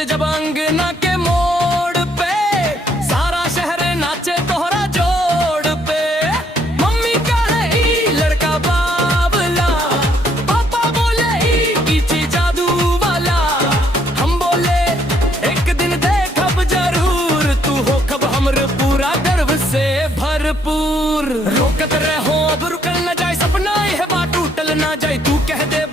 बजे जब अंगना के मोड़ पे सारा शहर नाचे तोहरा जोड़ पे। मम्मी कहे ई लड़का बावला, पापा बोले ई चीज जादू वाला। हम बोले एक दिन देखब जरूर, तू हो कब हमर पूरा गर्व से भरपूर। रोकत रहो अब रुकल न जाए, सपना यह बात टूटल न जाए। तू कह दे